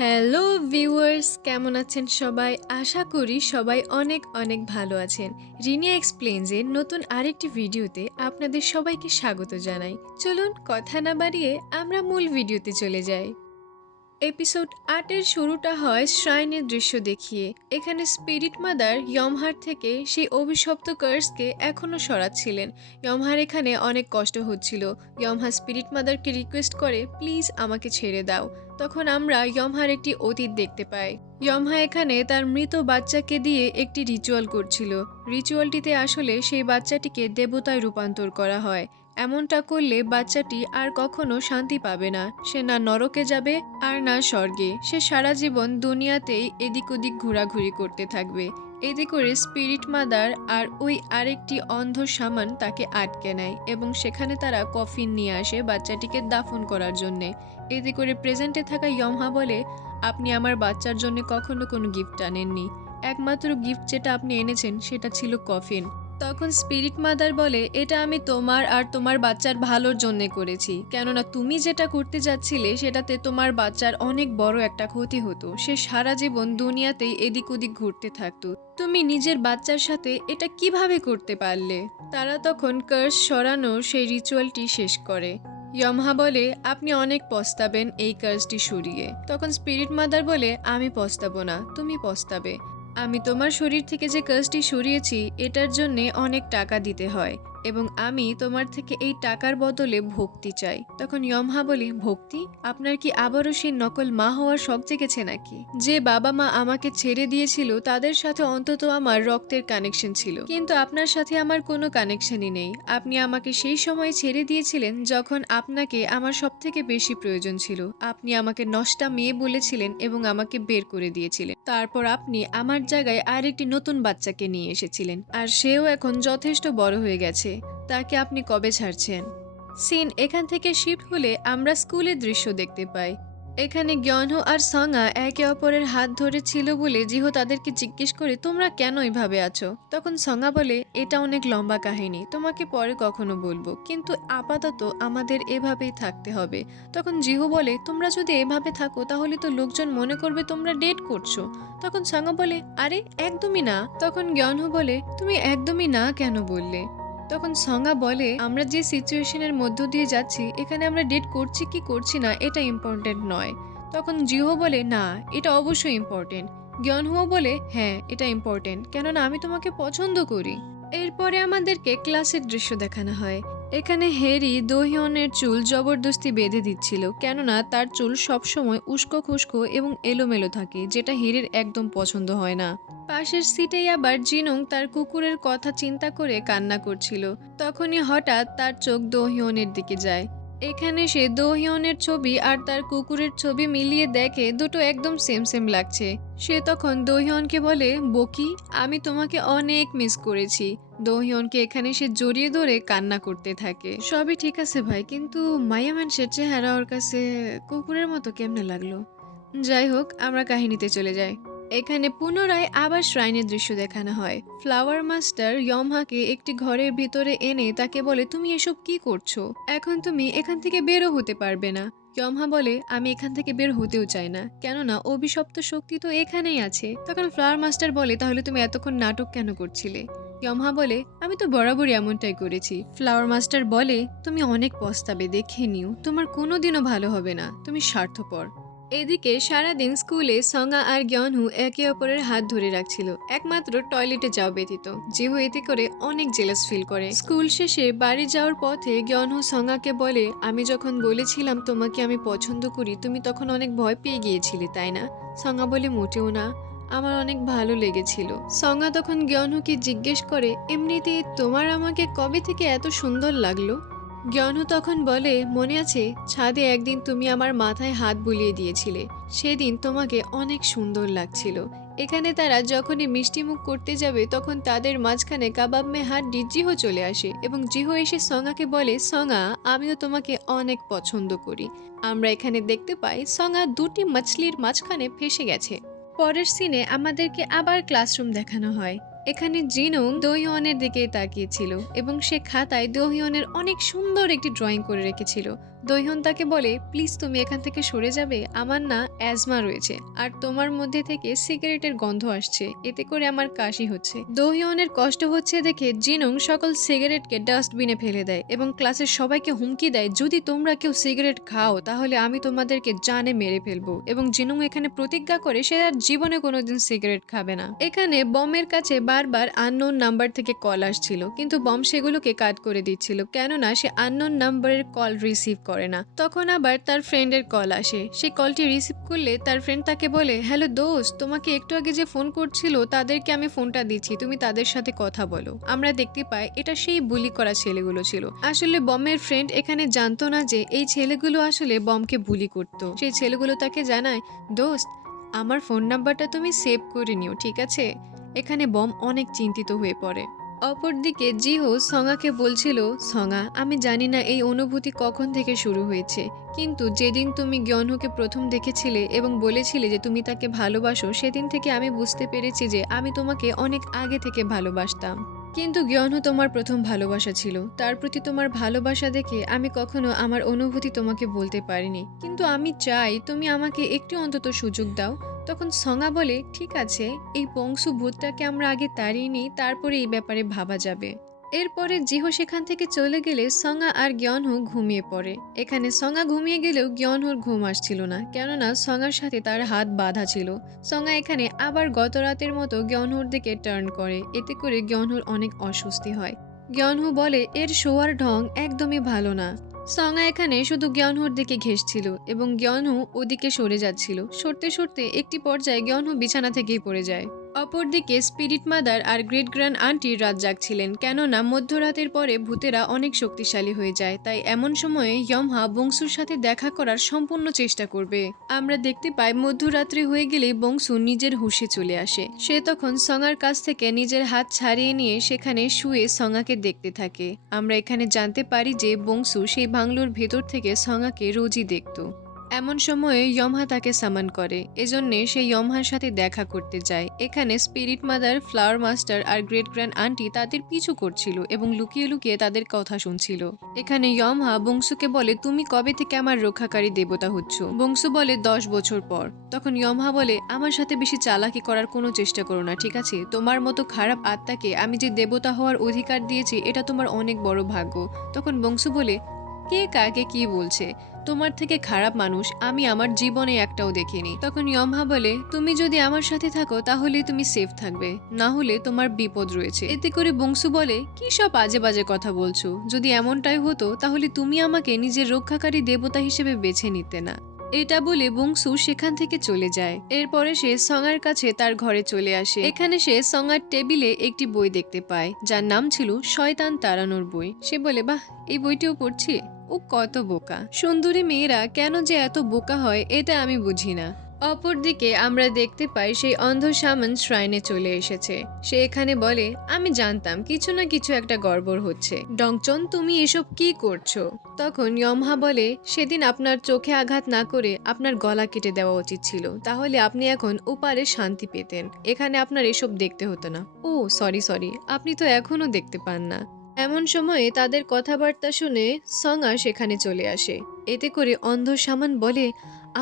Hello viewers, কেমন আছেন সবাই? আশা করি সবাই অনেক অনেক ভালো আছেন। রিনিয়া এক্সপ্লেইনসের নতুন আরেকটি ভিডিওতে আপনাদের সবাইকে স্বাগত জানাই। চলুন কথা না বাড়িয়ে আমরা মূল ভিডিওতে চলে যাই। এপিসোড ৮-এর শুরুটা হয় শ্রাইনের দৃশ্য দেখিয়ে। এখানে স্পিরিট মাদার ইয়মহার থেকে সেই অভিশপ্ত কার্সকে এখনও সরাচ্ছিলেন। ইয়মহার এখানে অনেক কষ্ট হচ্ছিল। ইয়মহা স্পিরিট মাদারকে রিকোয়েস্ট করে, প্লিজ আমাকে ছেড়ে দাও। তখন আমরা ইয়মহার একটি অতীত দেখতে পাই। ইয়মহা এখানে তার মৃত বাচ্চাকে দিয়ে একটি রিচুয়াল করছিল। রিচুয়ালটিতে আসলে সেই বাচ্চাটিকে দেবতায় রূপান্তর করা হয়। এমনটা করলে বাচ্চাটি আর কখনো শান্তি পাবে না। সে না নরকে যাবে আর না স্বর্গে। সে সারা জীবন দুনিয়াতেই এদিক ওদিক ঘোরাঘুরি করতে থাকবে। এতে করে স্পিরিট মাদার আর ওই আরেকটি অন্ধ শামান তাকে আটকে নেয় এবং সেখানে তারা কফিন নিয়ে আসে বাচ্চাটিকে দাফন করার জন্যে। এতে করে প্রেজেন্টে থাকা ইয়মহা বলে, আপনি আমার বাচ্চার জন্য কখনো কোনো গিফট আনেননি। একমাত্র গিফট যেটা আপনি এনেছেন সেটা ছিল কফিন। তখন স্পিরিট মাদার বলে, এটা আমি তোমার আর তোমার বাচ্চার ভালোর জন্য করেছি, কেননা তুমি যেটা করতে যাচ্ছিলে সেটাতে তোমার বাচ্চার অনেক বড় একটা ক্ষতি হতো। সে সারা জীবন দুনিয়াতেই এদিক ওদিক ঘুরতে থাকতো। তুমি নিজের বাচ্চার সাথে এটা কিভাবে করতে পারলে? তারা তখন কার্স সরানোর সেই রিচুয়ালটি শেষ করে। ইয়মহা বলে, আপনি অনেক পস্তাবেন এই কার্সটি সরিয়ে। তখন স্পিরিট মাদার বলে, আমি পস্তাবো না, তুমি পস্তাবে। আমি তোমার শরীর থেকে যে কার্সটি সরিয়েছি এটার জন্যে অনেক টাকা দিতে হয় এবং আমি তোমার থেকে এই টাকার বদলে ভক্তি চাই। তখন ইয়মহা বলে, ভক্তি? আপনার কি আবারও সেই নকল মা হওয়ার শখ জেগেছে নাকি? যে বাবা মা আমাকে ছেড়ে দিয়েছিল তাদের সাথে অন্তত আমার রক্তের কানেকশন ছিল, কিন্তু আপনার সাথে আমার কোনো কানেকশনই নেই। আপনি আমাকে সেই সময় ছেড়ে দিয়েছিলেন যখন আপনাকে আমার সব থেকে বেশি প্রয়োজন ছিল। আপনি আমাকে নষ্টা মেয়ে বলেছিলেন এবং আমাকে বের করে দিয়েছিলেন। তারপর আপনি আমার জায়গায় আরেকটি নতুন বাচ্চাকে নিয়ে এসেছিলেন, আর সেও এখন যথেষ্ট বড় হয়ে গেছে। তাকে আপনি কবে ছাড়ছেন? সিন এখান থেকে শিফট হলে আমরা স্কুলের দৃশ্য দেখতে পাই। এখানে গ্যনহো আর সঙ্গা একে অপরের হাত ধরে ছিল বলে জিহো তাদেরকে জিজ্ঞেস করে, তোমরা কেন এইভাবে আছো? তখন সঙ্গা বলে, এটা অনেক লম্বা কাহিনী, তোমাকে পরে কখনো বলবো, কিন্তু আপাতত আমাদের এভাবেই থাকতে হবে। তখন জিহো বলে, তোমরা যদি এভাবে থাকো তাহলে তো লোকজন মনে করবে তোমরা ডেট করছো। তখন সঙ্গা বলে, আরে একদমই না। তখন গ্যনহো বলে, তুমি একদমই না কেন বললে? তখন সঙ্গা বলে, আমরা যে সিচুয়েশনের মধ্য দিয়ে যাচ্ছি এখানে আমরা ডেট করছি কি করছি না এটা ইম্পর্টেন্ট নয়। তখন জিহো বলে, না এটা অবশ্যই ইম্পর্টেন্ট। গ্যনহুও বলে, হ্যাঁ এটা ইম্পর্টেন্ট, কেননা আমি তোমাকে পছন্দ করি। এরপরে আমাদেরকে ক্লাসের দৃশ্য দেখানো হয়। এখানে হ্যারি দোহিয়নের চুল জবরদস্তি বেঁধে দিচ্ছিল, কেননা তার চুল সবসময় উস্কো খুস্কো এবং এলোমেলো থাকে, যেটা হ্যারির একদম পছন্দ হয় না। পাশের সিটেই আবার জিনুং তার কুকুরের কথা চিন্তা করে কান্না করছিল। তখনই হঠাৎ তার চোখ দোহিয়নের দিকে যায়। এখানে সে দোহিয়নের ছবি আর তার কুকুরের ছবি মিলিয়ে দেখে দুটো একদম সেম সেম লাগছে। সে তখন দোহিয়নকে বলে, বকি, আমি তোমাকে অনেক মিস করেছি। দোহিয়নকে এখানে সে জড়িয়ে ধরে কান্না করতে থাকে। সবই ঠিক আছে ভাই, কিন্তু মায়া মানুষের চেহারা ওর কাছে কুকুরের মতো কেমনে লাগলো? যাই হোক, আমরা কাহিনীতে চলে যাই। এখানে পুনরায় আবার শ্রাইনের দৃশ্য দেখানো হয়। ফ্লাওয়ার মাস্টার ইয়মহাকে একটি ঘরের ভিতরে এনে তাকে বলে, তুমি এসব কি করছো? এখন তুমি এখান থেকে বেরো হতে পারবে না। ইয়মহা বলে, আমি এখান থেকে বের হতেও চাই না, কেননা অভিশপ্ত শক্তি তো এখানেই আছে। তখন ফ্লাওয়ার মাস্টার বলে, তাহলে তুমি এতক্ষণ নাটক কেন করছিলে? ইয়মহা বলে, আমি তো বরাবরই এমনটাই করেছি। ফ্লাওয়ার মাস্টার বলে, তুমি অনেক পস্তাবে, দেখে নিও, তোমার কোনোদিনও ভালো হবে না, তুমি স্বার্থপর। এদিকে সারাদিন স্কুলে সঙ্গা আর গ্যনহু একে অপরের হাত ধরে রাখছিল, একমাত্র টয়লেটে যাওয়া ব্যতীত। জিহো এতে করে অনেক জেলাস ফিল করে। স্কুল শেষে বাড়ি যাওয়ার পথে গ্যনহু সঙ্গাকে বলে, আমি যখন বলেছিলাম তোমাকে আমি পছন্দ করি তুমি তখন অনেক ভয় পেয়ে গিয়েছিলে তাই না? সঙ্গা বলে, মোটেও না, আমার অনেক ভালো লেগেছিল। সঙ্গা তখন গ্যনহুকে জিজ্ঞেস করে, এমনিতে তোমার আমাকে কবে থেকে এত সুন্দর লাগলো? গ্যনহু তখন বলে, মনে আছে ছাদে একদিন তুমি আমার মাথায় হাত বুলিয়ে দিয়েছিলে, সেদিন তোমাকে অনেক সুন্দর লাগছিল। এখানে তারা যখনই মিষ্টিমুখ করতে যাবে তখন তাদের মাঝখানে কাবাব মে হাত জিহো চলে আসে এবং জিহো এসে সঙ্গাকে বলে, সঙ্গা, আমিও তোমাকে অনেক পছন্দ করি। আমরা এখানে দেখতে পাই সঙ্গা দুটি মাছলির মাঝখানে ফেসে গেছে। পরের সিনে আমাদেরকে আবার ক্লাসরুম দেখানো হয়। এখানে জিনুং দোহিয়নের দিকে তাকিয়েছিল এবং সে খাতায় দোহিয়নের অনেক সুন্দর একটি ড্রয়িং করে রেখেছিল। দৈহন তাকে বলে, প্লিজ তুমি এখান থেকে সরে যাবে, আমার না অ্যাজমা রয়েছে আর তোমার মধ্যে থেকে সিগারেটের গন্ধ আসছে, এতে করে আমার কাশি হচ্ছে। দৈহনের কষ্ট হচ্ছে দেখে জিনুং সকল সিগারেটকে ডাস্টবিনে ফেলে দেয় এবং ক্লাসের সবাইকে হুমকি দেয়, যদি তোমরা কেউ সিগারেট খাও তাহলে আমি তোমাদেরকে জানে মেরে ফেলবো। এবং জিনুং এখানে প্রতিজ্ঞা করে সে আর জীবনে কোনোদিন সিগারেট খাবে না। এখানে বমের কাছে বারবার আননোন নাম্বার থেকে কল আসছিল, কিন্তু বম সেগুলোকে কাট করে দিচ্ছিল, কেননা সে আননোন নাম্বারের কল রিসিভ করে না। তখন আবার তার ফ্রেন্ডের কল আসে, সে কলটি রিসিভ করলে তার ফ্রেন্ড তাকে বলে, হ্যালো দোস্ত, তোমাকে একটু আগে যে ফোন করছিল তাদেরকে আমি ফোনটা দিচ্ছি, তুমি তাদের সাথে কথা বলো। আমরা দেখতে পাই এটা সেই বুলি করা ছেলেগুলো ছিল। আসলে বমের ফ্রেন্ড এখানে জানতো না যে এই ছেলেগুলো আসলে বমকে বুলি করতো। সেই ছেলেগুলো তাকে জানায়, দোস্ত, আমার ফোন নাম্বারটা তুমি সেভ করে নিও, ঠিক আছে? এখানে বম অনেক চিন্তিত হয়ে পড়ে। অপরদিকে জিহো সঙাকে বলছিল, সঙা, আমি জানি না এই অনুভূতি কখন থেকে শুরু হয়েছে, কিন্তু যেদিন তুমি গ্যনহুকে প্রথম দেখেছিলে এবং বলেছিলে যে তুমি তাকে ভালোবাসো, সেদিন থেকে আমি বুঝতে পেরেছি যে আমি তোমাকে অনেক আগে থেকে ভালোবাসতাম। কিন্তু গ্যনহু তোমার প্রথম ভালোবাসা ছিল, তার প্রতি তোমার ভালোবাসা দেখে আমি কখনো আমার অনুভূতি তোমাকে বলতে পারিনি, কিন্তু আমি চাই তুমি আমাকে একটু অন্তত সুযোগ দাও। তখন সঙা বলে, ঠিক আছে, এই পংসু ভূতটাকে আমরা আগে তাড়িয়ে নিই, তারপরে এই ব্যাপারে ভাবা যাবে। এরপরে জিহো সেখান থেকে চলে গেলে সঙা আর গ্যনহু ঘুমিয়ে পড়ে। এখানে সঙা ঘুমিয়ে গেলেও গ্যনহুর ঘুম আসছিল না, কেননা সঙার সাথে তার হাত বাঁধা ছিল। সঙা এখানে আবার গত রাতের মতো গ্যনহুর দিকে টার্ন করে, এতে করে গ্যনহুর অনেক অস্বস্তি হয়। গ্যনহু বলে, এর শোয়ার ঢং একদমই ভালো না। সঙা এখানে শুধু গ্যনহুর দিকে ঘেঁষছিল এবং গ্যনহু ওদিকে সরে যাচ্ছিল। সরতে সরতে একটি পর্যায়ে গ্যনহু বিছানা থেকেই পড়ে যায়। অপরদিকে spirit mother are great grand aunty রাত জাগছিলেন, কেননা মধ্যরাতের পরে ভূতেরা অনেক শক্তিশালী হয়ে যায়, তাই এমন সময়ে ইয়মহা বংশুর সাথে দেখা করার সম্পূর্ণ চেষ্টা করবে। আমরা দেখতে পাই মধ্যরাত্রি হয়ে গেলে বংশু নিজের হুঁশে চলে আসে। সে তখন সঙার কাছ থেকে নিজের হাত ছাড়িয়ে নিয়ে সেখানে শুয়ে সঙাকে দেখতে থাকে। আমরা এখানে জানতে পারি যে বংশু সেই বাংলোর ভেতর থেকে সঙাকে রোজই দেখত। এমন সময়ে ইয়মহা তাকে সামান করে, এজন্যে সে ইয়মহার সাথে দেখা করতে যায়। এখানে spirit mother, flower master are great grand aunty তাদের পিছু করছিল এবং লুকিয়ে লুকিয়ে তাদের কথা শুনছিল। এখানে ইয়মহা বংশুকে বলে, তুমি কবে থেকে আমার রক্ষাকারী দেবতা হচ্ছ? বংশু বলে, 10 বছর পর। তখন ইয়মহা বলে, আমার সাথে বেশি চালাকি করার কোনো চেষ্টা করো না, ঠিক আছে? তোমার মতো খারাপ আত্মাকে আমি যে দেবতা হওয়ার অধিকার দিয়েছি, এটা তোমার অনেক বড় ভাগ্য। তখন বংশু বলে, কে কাকে কি বলছে? তোমার থেকে খারাপ মানুষ আমি আমার জীবনে একটাও দেখিনি। তখন ইয়মহা বলে, তুমি যদি আমার সাথে থাকো তাহলে তুমি সেফ থাকবে, না হলে তোমার বিপদ রয়েছে। এতে করে বংশু বলে, কি সব আজে বাজে কথা বলছো? যদি এমনটাই হতো তাহলে তুমি আমাকে নিজের রক্ষাকারী দেবতা হিসেবে বেছে নিতে না। এটা বলে বংশু সেখান থেকে চলে যায়। এরপরে সে সঙার কাছে তার ঘরে চলে আসে। এখানে সে সঙার টেবিলে একটি বই দেখতে পায়, যার নাম ছিল শয়তান তাড়ানোর বই। সে বলে, বাহ, এই বইটিও পড়ছি, ও কত বোকা। সুন্দরী মেয়েরা কেন যে এত বোকা হয় এটা আমি বুঝি না। অপরদিকে আমরা দেখতে পাই সেই অন্ধ শামান শ্রাইনে চলে এসেছে। সে এখানে বলে, আমি জানতাম কিছু না কিছু একটা গড়বড় হচ্ছে। ডংচন, তুমি এসব কি করছো? তখন ইয়মহা বলে, সেদিন আপনার চোখে আঘাত না করে আপনার গলা কেটে দেওয়া উচিত ছিল, তাহলে আপনি এখন ওপারে শান্তি পেতেন। এখানে আপনার এসব দেখতে হতো না। ও সরি, আপনি তো এখনো দেখতে পান না। এমন সময়ে তাদের কথাবার্তা শুনে সঙা সেখানে চলে আসে। এতে করে অন্ধ শামান বলে,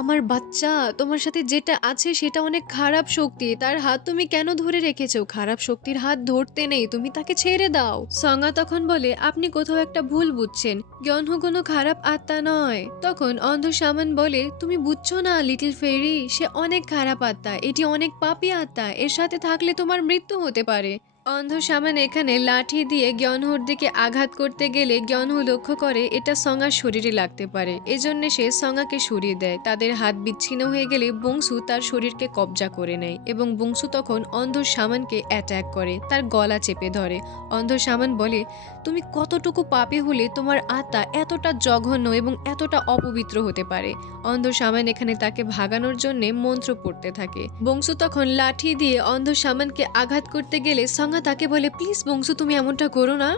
আমার বাচ্চা, তোমার সাথে যেটা আছে সেটা অনেক খারাপ শক্তি, তার হাত তুমি কেন ধরে রেখেছো? খারাপ শক্তির হাত ধরতে নেই, তুমি তাকে ছেড়ে দাও। সঙা তখন বলে, আপনি কোথাও একটা ভুল বুঝছেন, গ্যনহু কোনো খারাপ আত্মা নয়। তখন অন্ধ শামান বলে, তুমি বুঝছো না লিটল ফেরি, সে অনেক খারাপ আত্মা, এটি অনেক পাপী আত্মা, এর সাথে থাকলে তোমার মৃত্যু হতে পারে। অন্ধ শামান এখানে লাঠি দিয়ে গ্যনহুর দিকে আঘাত করতে গেলে গ্যনহু লক্ষ্য করে এটা সঙার শরীরে লাগতে পারে, এজন্য সে সঙাকে সরিয়ে দেয়। তাদের হাত বিচ্ছিন্ন হয়ে গেলে বংশু তার শরীরকে কবজা করে নেয় এবং বংশু তখন অন্ধ শামানকে অ্যাটাক করে, তার গলা চেপে ধরে। অন্ধ শামান বলে, তুমি কতটুকু পাপী হলে তোমার আত্মা এতটা জঘন্য এবং এতটা অপবিত্র হতে পারে? অন্ধ শামান এখানে তাকে ভাগানোর জন্য মন্ত্র পড়তে থাকে। বংশু তখন লাঠি দিয়ে অন্ধ শামানকে আঘাত করতে গেলে সঙা তাকে বলে, প্লিজ বংশু, তুমি এমনটা করো না।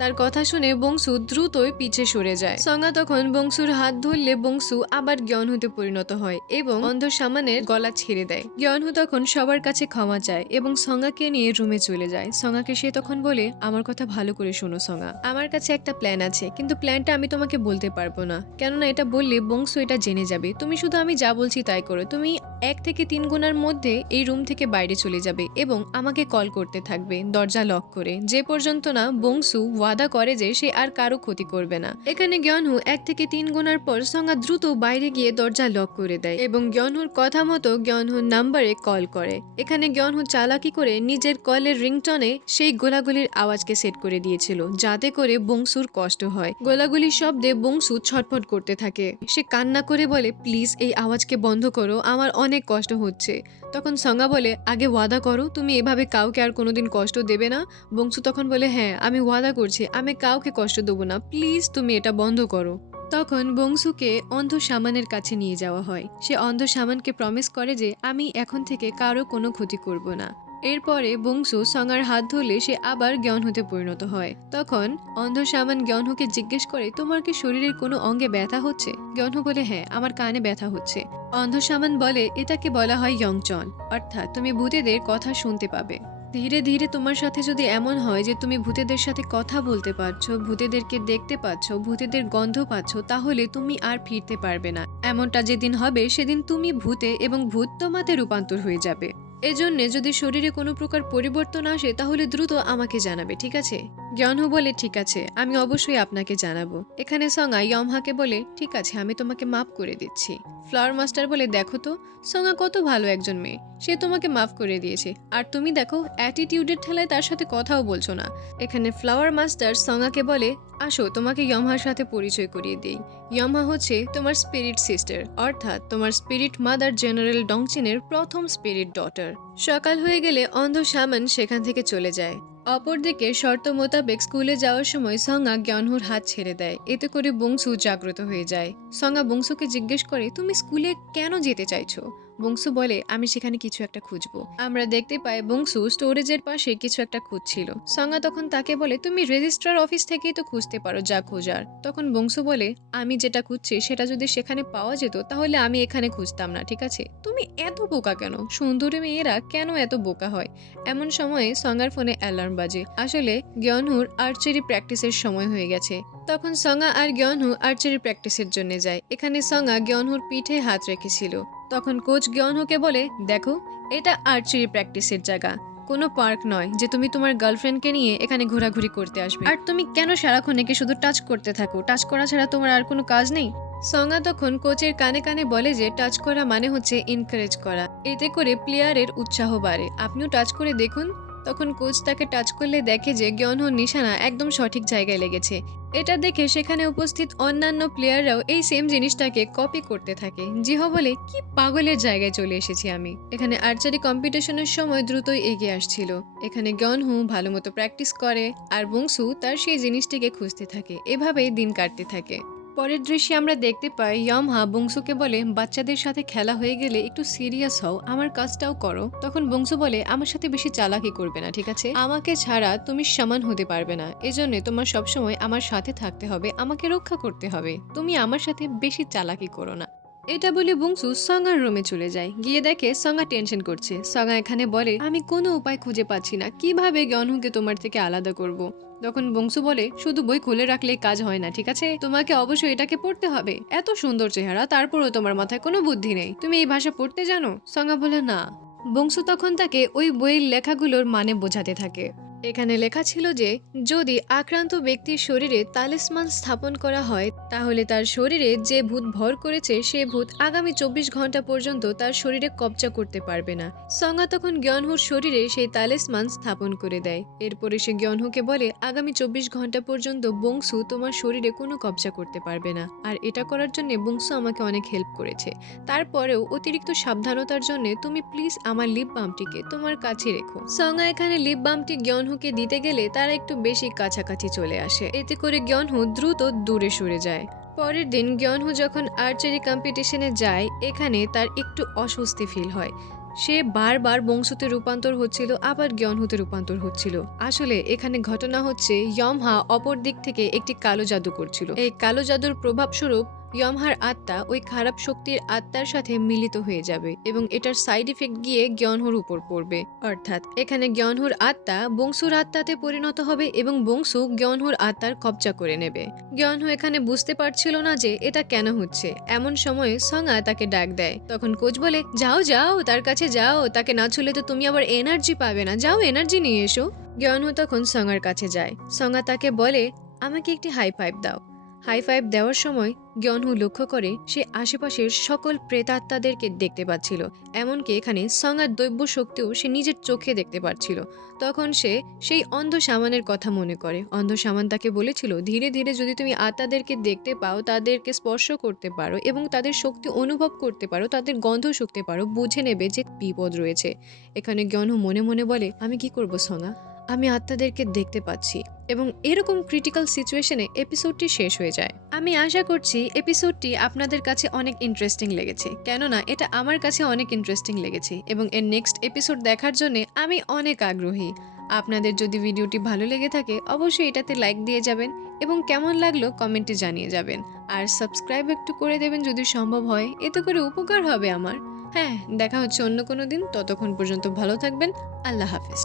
তার কথা শুনে বংশু দ্রুতই পিছে সরে যায়। সঙ্গা তখন বংশুর হাত ধরলে বংশু আবার জ্ঞানহুতে পরিণত হয় এবং অন্ধ সামানের গলা ছেড়ে দেয়। জ্ঞানহু তখন সবার কাছে ক্ষমা চায় এবং সঙ্গাকে নিয়ে রুমে চলে যায়। সঙ্গাকে সে তখন বলে, আমার কথা ভালো করে শোনো সঙ্গা, আমার কাছে একটা প্ল্যান আছে, কিন্তু প্ল্যানটা আমি তোমাকে বলতে পারবো না, কেননা এটা বললে বংশু এটা জেনে যাবে। তুমি শুধু আমি যা বলছি তাই করো। তুমি 1 থেকে 3 গুণার মধ্যে এই রুম থেকে বাইরে চলে যাবে এবং আমাকে কল করতে থাকবে দরজা লক করে, যে পর্যন্ত না বংশু ওয়াদা করে যে সে আর কারো ক্ষতি করবে না। এখানে জ্ঞানহু 1 থেকে 3 গুণার পর সঙ্গা দ্রুত বাইরে গিয়ে দরজা লক করে দেয় এবং জ্ঞানহুর কথা মতো জ্ঞানহুর নাম্বারে কল করে। এখানে জ্ঞানহু চালাকি করে নিজের কলের রিংটনে সেই গোলাগুলির আওয়াজকে সেট করে দিয়েছিল, যাতে করে বংশুর কষ্ট হয়। গোলাগুলির শব্দে বংশু ছটফট করতে থাকে। সে কান্না করে বলে, প্লিজ এই আওয়াজকে বন্ধ করো, আমার অনেক কষ্ট হচ্ছে। তখন সঙ্গা বলে, আগে ওয়াদা করো তুমি এভাবে কাউকে আর কোনোদিন কষ্ট দেবে না। বংশু তখন বলে, হ্যাঁ আমি ওয়াদা করছি, আমি কাউকে কষ্ট দেবো না, প্লিজ তুমি এটা বন্ধ করো। তখন বংশুকে অন্ধ সামানের কাছে নিয়ে যাওয়া হয়। সে অন্ধ সামানকে প্রমিস করে যে আমি এখন থেকে কারো কোনো ক্ষতি করব না। এরপরে বংশু সঙ্গার হাত ধরলে সে আবার জ্ঞানহুতে পরিণত হয়। তখন অন্ধ সামান জ্ঞানহুকে জিজ্ঞেস করে, তোমার কি শরীরের কোনো অঙ্গে ব্যথা হচ্ছে? জ্ঞানহু বলে, হ্যাঁ আমার কানে ব্যথা হচ্ছে। অন্ধ সামান বলে, এটাকে বলা হয় ইয়ংচন, অর্থাৎ তুমি ভূতেদের কথা শুনতে পাবে। ধীরে ধীরে তোমার সাথে যদি এমন হয় যে তুমি ভূতেদের সাথে কথা বলতে পারছো, ভূতেদেরকে দেখতে পাচ্ছ, ভূতেদের গন্ধ পাচ্ছ, তাহলে তুমি আর ফিরতে পারবে না। এমনটা যেদিন হবে সেদিন তুমি ভূতে এবং ভূত তোমাতে রূপান্তর হয়ে যাবে। এজন্য যদি শরীরে কোনো প্রকার পরিবর্তন আসে তাহলে দ্রুত আমাকে জানাবে, ঠিক আছে? জ্ঞানহু বলে, ঠিক আছে, আমি অবশ্যই আপনাকে জানাবো। এখানে সঙ্গা ইয়মহাকে বলে, ঠিক আছে আমি তোমাকে মাফ করে দিচ্ছি। ফ্লাওয়ার মাস্টার বলে, দেখো তো সঙ্গা কত ভালো একজন মেয়ে, সে তোমাকে মাফ করে দিয়েছে, আর তুমি দেখো অ্যাটিটিউডের ঠেলায় তার সাথে কথাও বলছো না। এখানে ফ্লাওয়ার মাস্টার সঙ্গাকে বলে, আসো তোমাকে ইয়মহার সাথে পরিচয় করিয়ে দিই। ইয়মহা হচ্ছে তোমার স্পিরিট সিস্টার, অর্থাৎ তোমার স্পিরিট মাদার জেনারেল ডংচিনের প্রথম স্পিরিট ডটার। সকাল হয়ে গেলে অন্ধ সামান সেখান থেকে চলে যায়। অপরদিকে শর্ত মোতাবেক স্কুলে যাওয়ার সময় সঙ্গা জ্ঞানহুর হাত ছেড়ে দেয়। এতে করে বংশু জাগ্রত হয়ে যায়। সঙ্গা বংশুকে জিজ্ঞেস করে, তুমি স্কুলে কেন যেতে চাইছো? বংশু বলে, আমি সেখানে কিছু একটা খুঁজবো। আমরা দেখতে পাই বংশু স্টোরেজের পাশে কিছু একটা খুঁজছিল। সঙ্গা তখন তাকে বলে, তুমি রেজিস্ট্রার অফিস থেকেই তো খুঁজতে পারো যা খোঁজার। তখন বংশু বলে, আমি যেটা খুঁজছি সেটা যদি সেখানে পাওয়া যেত তাহলে আমি এখানে খুঁজতাম না, ঠিক আছে? তুমি এত বোকা কেন? সুন্দরী মেয়েরা কেন এত বোকা হয়? এমন সময়ে সঙ্গার ফোনে অ্যালার্ম বাজে। আসলে জ্ঞানহুর আর্চারি প্র্যাকটিসের সময় হয়ে গেছে। তখন সঙ্গা আর জ্ঞানহু আর্চারি প্র্যাকটিসের জন্য যায়। এখানে সঙ্গা জ্ঞানহুর পিঠে হাত রেখেছিল। তখন কোচ জ্ঞানহুকে বলে, দেখো এটা আর্চারি প্র্যাকটিসের জায়গা, কোনো পার্ক নয় যে তুমি তোমার গার্লফ্রেন্ডকে নিয়ে এখানে ঘোরাঘুরি করতে আসবে। আর তুমি কেন সারাক্ষণ একে শুধু টাচ করতে থাকো? টাচ করা ছাড়া তোমার আর কোনো কাজ নেই? সঙ্গা তখন কোচের কানে কানে বলে যে টাচ করা মানে হচ্ছে এনকারেজ করা, এতে করে প্লেয়ারের উৎসাহ বাড়ে, আপনিও টাচ করে দেখুন। তখন কোচ তাকে টাচ করলে দেখে যে জ্ঞানহুর নিশানা একদম সঠিক জায়গায় লেগেছে। এটা দেখে সেখানে উপস্থিত অন্যান্য প্লেয়াররাও এই সেম জিনিসটাকে কপি করতে থাকে। জিহো বলে, কি পাগলের জায়গায় চলে এসেছি আমি। এখানে আর্চারি কম্পিটিশনের সময় দ্রুতই এগিয়ে আসছিল। এখানে জ্ঞানহু ভালো মতো প্র্যাকটিস করে আর বংশু তার সেই জিনিসটিকে খুঁজতে থাকে। এভাবেই দিন কাটতে থাকে। পরের দৃশ্যে আমরা দেখতে পাই ইয়মহা বংশুকে বলে, বাচ্চাদের সাথে খেলা হয়ে গেলে একটু সিরিয়াস হও, আমার কাজটাও করো। তখন বংশু বলে, আমার সাথে বেশি চালাকি করবে না, ঠিক আছে? আমাকে ছাড়া তুমি সমান হতে পারবে না, এজন্য তোমার সবসময় আমার সাথে থাকতে হবে, আমাকে রক্ষা করতে হবে, তুমি আমার সাথে বেশি চালাকি করো না। এটা বলে বংশু সঙ্গার রুমে চলে যায়। গিয়ে দেখে সঙ্গা টেনশন করছে। সঙ্গা এখানে বলে, আমি কোনো উপায় খুঁজে পাচ্ছি না, কিভাবে জ্ঞানহুকে তোমার থেকে আলাদা করব। তখন বংশু বলে, শুধু বই খুলে রাখলে কাজ হয় না, ঠিক আছে? তোমাকে অবশ্যই এটাকে পড়তে হবে। এত সুন্দর চেহারা, তারপরেও তোমার মাথায় কোনো বুদ্ধি নেই, তুমি এই ভাষা পড়তে জানো? সঙ্গা বলে, না। বংশু তখন তাকে ওই বইয়ের লেখাগুলোর মানে বোঝাতে থাকে। এখানে লেখা ছিল যে যদি আক্রান্ত ব্যক্তির শরীরে তালিসমান স্থাপন করা হয় তাহলে তার শরীরে যে ভূত ভর করেছে সে ভূত আগামী 24 ঘন্টা পর্যন্ত তার শরীরে কবজা করতে পারবে না। সঙ্গা তখন জ্ঞানহুর শরীরে সেই তালিসমান স্থাপন করে দেয়। এরপরে সে জ্ঞানহুকে বলে, আগামী 24 ঘন্টা পর্যন্ত বংশু তোমার শরীরে কোনো কবজা করতে পারবে না। আর এটা করার জন্য বংশু আমাকে অনেক হেল্প করেছে। তারপরেও অতিরিক্ত সাবধানতার জন্য তুমি প্লিজ আমার লিপ বামটিকে তোমার কাছে রেখো। সঙ্গা এখানে লিপ বামটি জ্ঞানহুকে দিতে গেলে তারা একটু বেশি কাছাকাছি চলে আসে। এতে করে জ্ঞানহু দ্রুত দূরে সরে যায়। পরের দিন জ্ঞানহু যখন আর্চারি কম্পিটিশনে যায় এখানে তার একটু অস্বস্তি ফিল হয়। সে বারবার বংশুতে রূপান্তর হচ্ছিল, আবার জ্ঞানহুতে রূপান্তর হচ্ছিল। আসলে এখানে ঘটনা হচ্ছে ইয়মহা অপর দিক থেকে একটি কালো জাদু করছিল। এই কালো জাদুর প্রভাবস্বরূপ ইয়মহার আত্মা ওই খারাপ শক্তির আত্মার সাথে মিলিত হয়ে যাবে এবং এটার সাইড ইফেক্ট গিয়ে জ্ঞানহুর উপর পড়বে। অর্থাৎ এখানে জ্ঞানহুর আত্মা বংশুর আত্মাতে পরিণত হবে এবং বংশু জ্ঞানহুর আত্মার কবজা করে নেবে। জ্ঞানহু এখানে বুঝতে পারছিল না যে এটা কেন হচ্ছে। এমন সময়ে সঙ্গা তাকে ডাক দেয়। তখন কোচ বলে, যাও যাও, তার কাছে যাও, তাকে না ছুলে তো তুমি আবার এনার্জি পাবে না, যাও এনার্জি নিয়ে এসো। জ্ঞানহু তখন সঙ্গার কাছে যায়। সঙ্গা তাকে বলে, আমাকে একটি হাই ফাইভ দাও। হাই ফাইভ দেওয়ার সময় জ্ঞানহু লক্ষ্য করে সে আশেপাশের সকল প্রেতাত্মাদেরকে দেখতে পাচ্ছিল। এমনকি এখানে সঙ্গার দৈব্য শক্তিও সে নিজের চোখে দেখতে পাচ্ছিল। তখন সে সেই অন্ধ সামানের কথা মনে করে। অন্ধ সামান তাকে বলেছিল, ধীরে ধীরে যদি তুমি আত্মাদেরকে দেখতে পাও, তাদেরকে স্পর্শ করতে পারো এবং তাদের শক্তি অনুভব করতে পারো, তাদের গন্ধ শুকতে পারো, বুঝে নেবে যে বিপদ রয়েছে। এখানে জ্ঞানহু মনে মনে বলে, আমি কি করব সঙ্গা, আমি আত্মাদেরকে দেখতে পাচ্ছি। এবং এরকম ক্রিটিক্যাল সিচুয়েশনে এপিসোডটি শেষ হয়ে যায়। আমি আশা করছি এপিসোডটি আপনাদের কাছে অনেক ইন্টারেস্টিং লেগেছে, কেননা এটা আমার কাছে অনেক ইন্টারেস্টিং লেগেছে এবং এর নেক্সট এপিসোড দেখার জন্য আমি অনেক আগ্রহী। আপনাদের যদি ভিডিওটি ভালো লেগে থাকে অবশ্যই এটাতে লাইক দিয়ে যাবেন এবং কেমন লাগলো কমেন্টে জানিয়ে যাবেন। আর সাবস্ক্রাইব একটু করে দেবেন যদি সম্ভব হয়, এতে করে উপকার হবে আমার। হ্যাঁ, দেখা হচ্ছে অন্য কোনো দিন। ততক্ষণ পর্যন্ত ভালো থাকবেন। আল্লাহ হাফেজ।